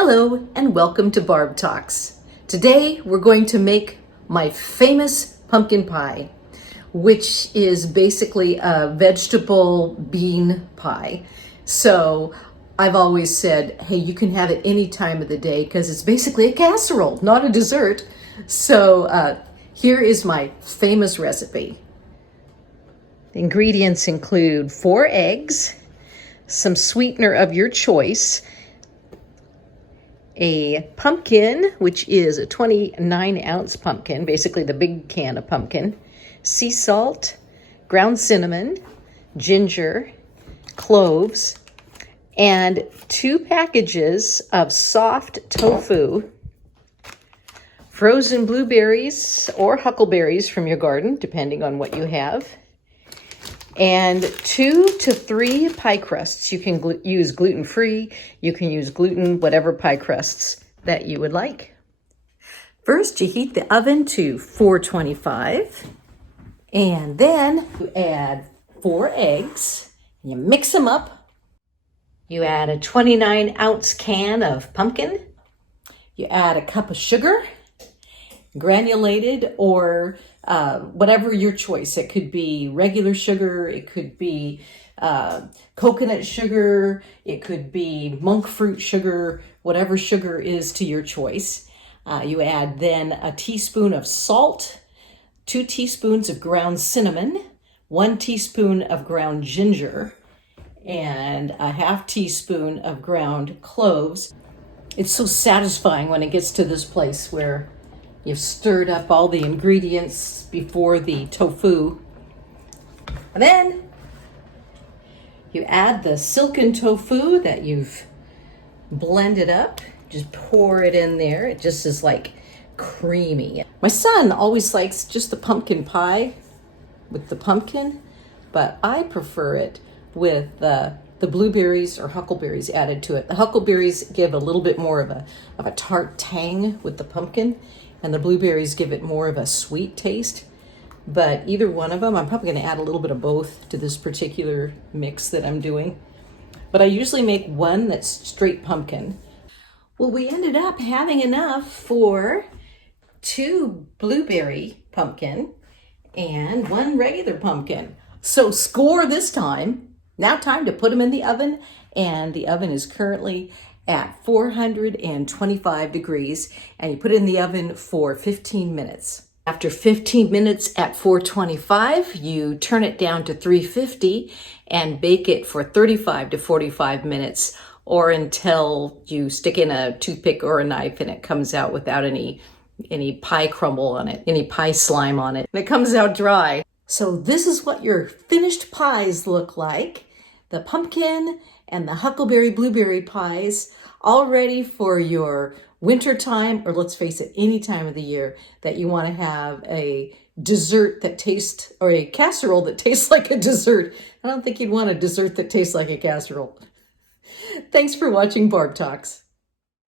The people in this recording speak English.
Hello and welcome to Barb Talks. Today we're going to make my famous pumpkin pie, which is basically a vegetable bean pie. So I've always said, hey, you can have it any time of the day because it's basically a casserole, not a dessert. So here is my famous recipe. The ingredients include 4 eggs, some sweetener of your choice, a pumpkin, which is a 29-ounce pumpkin, basically the big can of pumpkin, sea salt, ground cinnamon, ginger, cloves, and 2 packages of soft tofu, frozen blueberries or huckleberries from your garden, depending on what you have, and 2 to 3 pie crusts. You can use gluten-free, you can use gluten, whatever pie crusts that you would like. First, you heat the oven to 425, and then you add 4 eggs, and you mix them up. You add a 29-ounce can of pumpkin. You add a cup of sugar, granulated or whatever your choice. It could be regular sugar, it could be coconut sugar, it could be monk fruit sugar, whatever sugar is to your choice. You add then a teaspoon of salt, 2 teaspoons of ground cinnamon, 1 teaspoon of ground ginger, and a half teaspoon of ground cloves. It's so satisfying when it gets to this place where you've stirred up all the ingredients before the tofu. And then you add the silken tofu that you've blended up. Just pour it in there. It just is like creamy. My son always likes just the pumpkin pie with the pumpkin, but I prefer it with the blueberries or huckleberries added to it. The huckleberries give a little bit more of a tart tang with the pumpkin, and the blueberries give it more of a sweet taste. But either one of them, I'm probably going to add a little bit of both to this particular mix that I'm doing. But I usually make one that's straight pumpkin. Well, we ended up having enough for 2 blueberry pumpkin and 1 regular pumpkin. So score this time. Now time to put them in the oven, and the oven is currently at 425 degrees, and you put it in the oven for 15 minutes. After 15 minutes at 425, you turn it down to 350 and bake it for 35 to 45 minutes, or until you stick in a toothpick or a knife and it comes out without any pie crumble on it, any pie slime on it, and it comes out dry. So this is what your finished pies look like. The pumpkin and the huckleberry blueberry pies, all ready for your winter time, or let's face it, any time of the year that you want to have a dessert that tastes, or a casserole that tastes like a dessert. I don't think you'd want a dessert that tastes like a casserole. Thanks for watching Barb Talks.